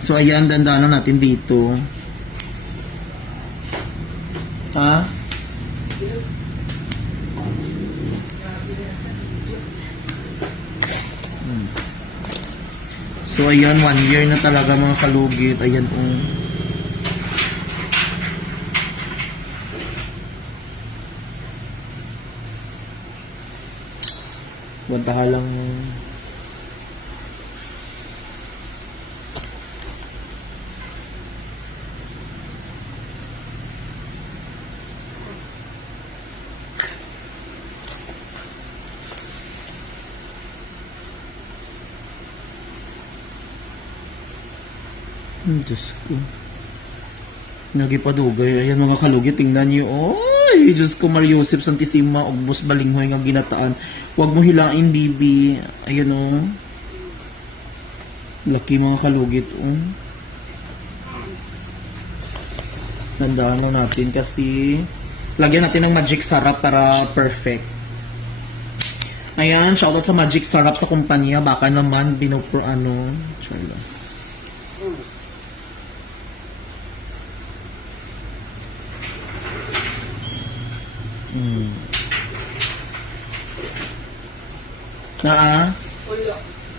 So, ayan, dandanan natin dito. Ha? So, ayan, 1 year na talaga mga kalugit. Ayan, Bantahalang Diyos ko. Nagipadugay. Ayan mga kalugit, tingnan nyo. Oy, Diyos ko, Mariusip Santissima, Ugbos Balinghoy nga ginataan. Huwag mo hilain, bibi. Ayan o. Laki mga kalugit o. Tandaan mo natin kasi lagyan natin ng magic sarap para perfect. Ayan, shoutout sa magic sarap sa kumpanya. Baka naman binopro Charla.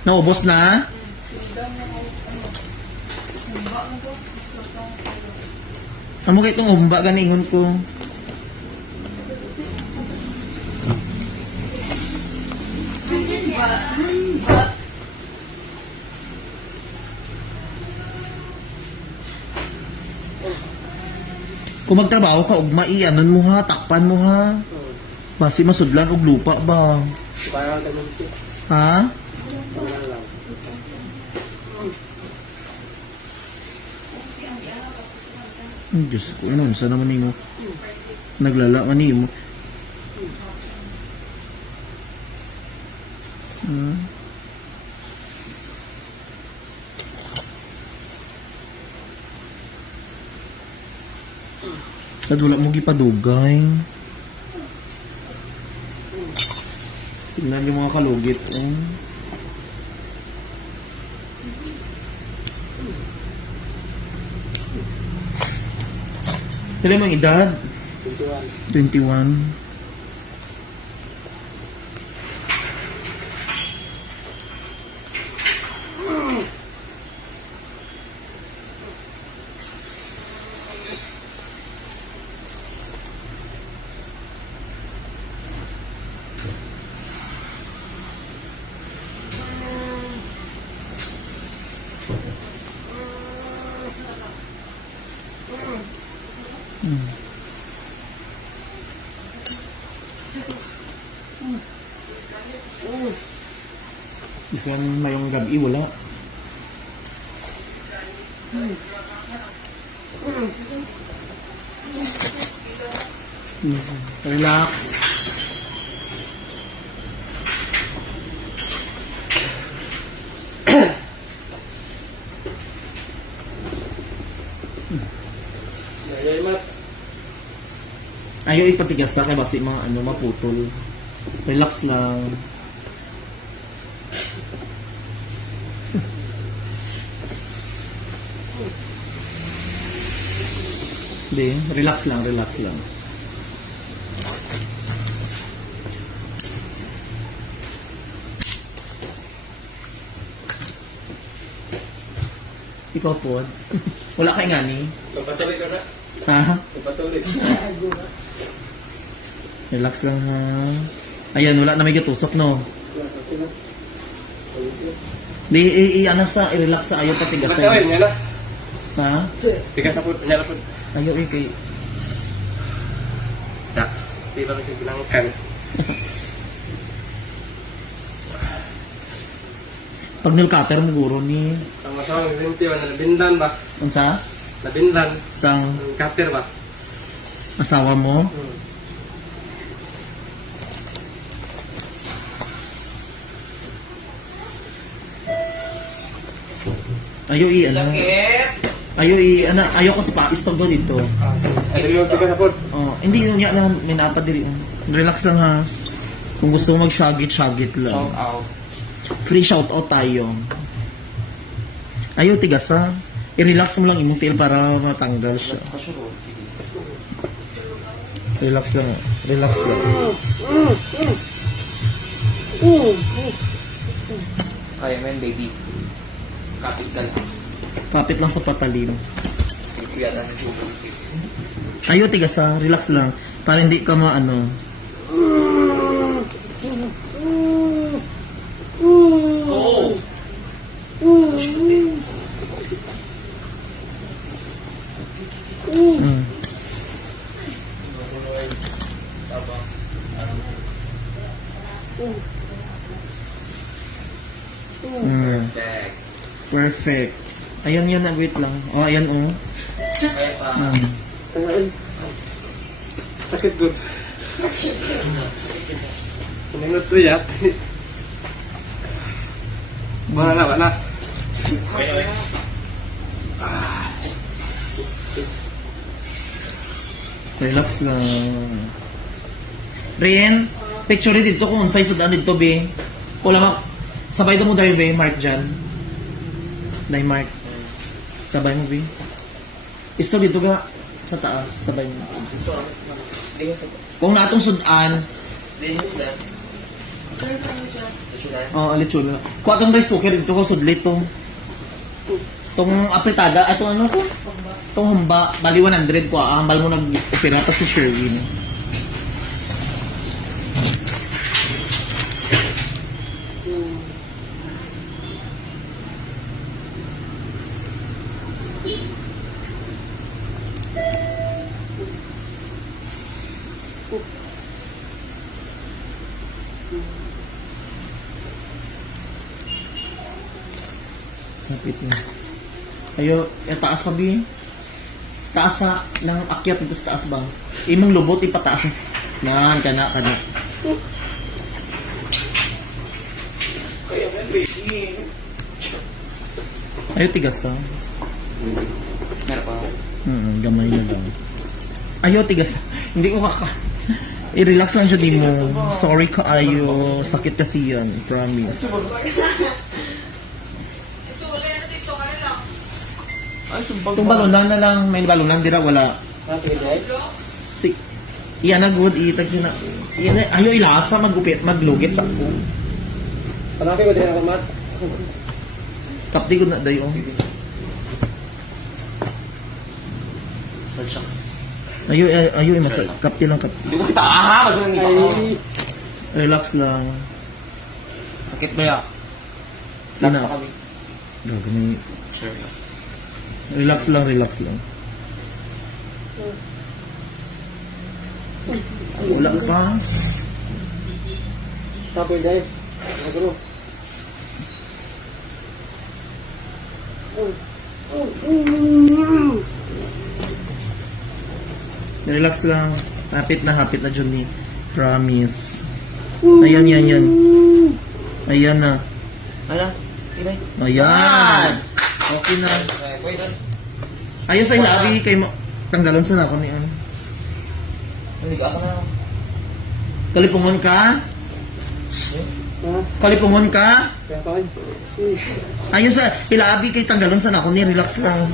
Naubos na? Amo kay itong umba ganingon ko. Kung magtrabaho ka, ugma anon mo ha, takpan mo ha. Basi masudlan og lupa ba? Ha? Diyos ko, saan naman mo? Naglala ka mo. Wala mo gipadugay. Tingnan yung mga kalugit. Kailan mo ang edad? 21. Isang mayong gabi, wala. Relax. Ayaw ipatigas sa kaya basi mga maputol. Relax lang. Hindi, relax lang, relax lang. Ikaw po. Wala kay ngani. Patuloy ka na. Ha? Patuloy. Relax lang ha. Ayan, wala na may gatusok, no? Di, i-relax sa ayaw patigasan. Matawin, nga na. Ha? Tigas na po, nyala po. Ayaw kay... Ya, di ba kasi bilangkan? Pag nilcutter mo guro ni... Ang masama, may nabindan ba? Unsa? Nabindan. Sang Ang cutter ba? asawa mo? Ayaw ayaw kasi paistog ba dito. Ay, yung tigas na po. Oh, hindi yun yan na minapad diri. Relax lang ha. Kung gusto mo mag-shagit lang. Shout out. Free shout out tayo. Ayaw tigas ha. I-relax mo lang imong tail para matanggal siya. Relax lang. Relax lang. Kaya mo yun, baby. Kapit ka lang. Kapit lang sa patalim. Kuya na ng jugo. Ayo, tigas ha. Relax lang. Para hindi ka maano. Oo! Mm. Mm. Perfect. Perfect. Ayan yan na. Wait lang. Oh, ayan oh. Kaya pa. Mm. Sakit good. Minut 3 ya. Wala na. Okay. Relax lang. Rian, picture dito kung unsay sudan dito, be. Wala mak. Sabay mo dahil, be. Mark dyan. Dahil Mark. Sabay mo, be. Isto dito ka sa taas. Sabay mo. Kung natong sudan, oh, lechon. Kuha tong rice cooker dito ko sudlit to. Tong apritada, ato ano to? Tong humba, bali 100 ko. Hambal mo nag-opera pa si Sherwin. Kapit na. Ayo, taas pa, bi. Taas sa lang akyat dito sa taas ba? Imong lubot ipataas. Nan kana. Kaya mo, baby. Ayo tigas sa. Meron pa. Gamay na lang. Ayo tigas. Hindi ko I-relax lang siya di mo. Sorry ka ayo. Sakit kasi yan. Promise. Ay, sumbang. Itong balunan na lang. May balunan dira wala. Si iyan na good itag na. Iyan ayo ilasa magupit maglugit sa ako. Panaki ko din ako mat. Kapti ko na dayo. Saan siya? Ayo masal. Kapti lang kapti. Hindi ko kita aha! Bago nang iba ko. Relax lang. Sakit ba ya? Ina. Kami. Gagamay. Sure. Relax lang, relax lang. Wala pa. Sabi dai. Ano? Relax lang. Hapit na Johnny. Promise. Ayan, yan. Ayan na. Ano? Sige. Ayan. Okay na. Wait, wait. Ayos sa ilabi kay tanggalon sa nako niyon. Naliga ako na. Kalipungon ka? Kalipungon ka? Kaya pa rin. Ayos sa ilabi kay tanggalon sa nako ni relax lang.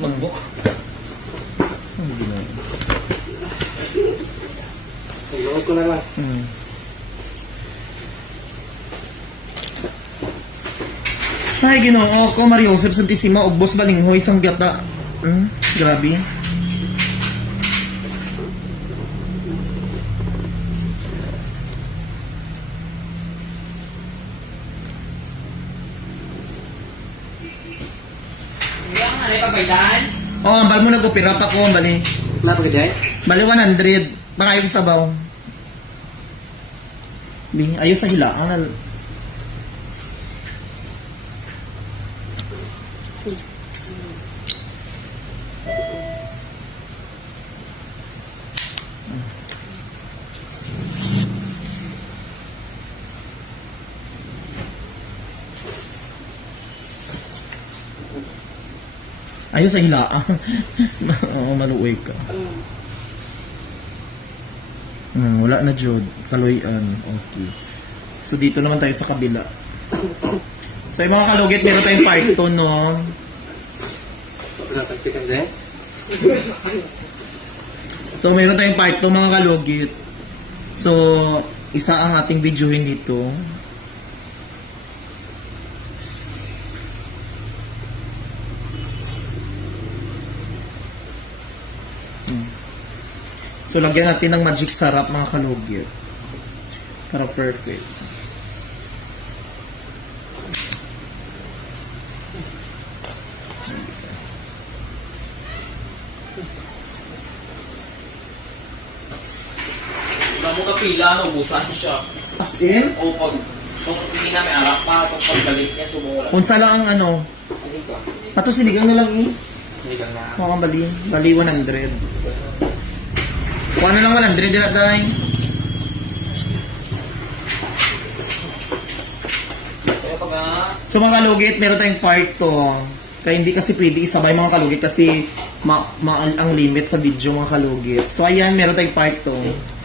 Magbuk. Ang ginawa. Iluwag ko na lang. Ay, Ginoo ko, Mario Joseph Santissima, ug Boss Balinghoy, sang gata. Grabe. Yang ano yung pagbaydan? Oh, ambal mo nag-opera pa ko, bali. Napag dai. Bali 100. Baka ayos sa sabaw. Bi, ayos sa hila. Ang nal... Ayos sa hila. Oo, maluwi ka. Wala na jud. Kaloyan. Okay. So, dito naman tayo sa kabila. So, yung mga kalugit, meron tayong part 2, no? Nakagpikan din. So, meron tayong part 2, mga kalugit. So, isa ang ating videohin dito. So, lagyan natin ng magic sarap, mga kalugit. Para perfect. Wala mo kapila, ubusan siya. As in? O pag hindi na may alak pa, pag pagbalik niya, sumula. Unsa lang ang ano? Sige ka. Ato sinigang na lang eh. Sige ka na. Oo, bali. Bali 100. Kuha na lang 100 dila tayo. Kaya pag So mga kalugit, meron tayong part 2. Kaya hindi kasi pwede isabay mga kalugit kasi ang limit sa video mga kalugit. So ayan, meron tayong part 2.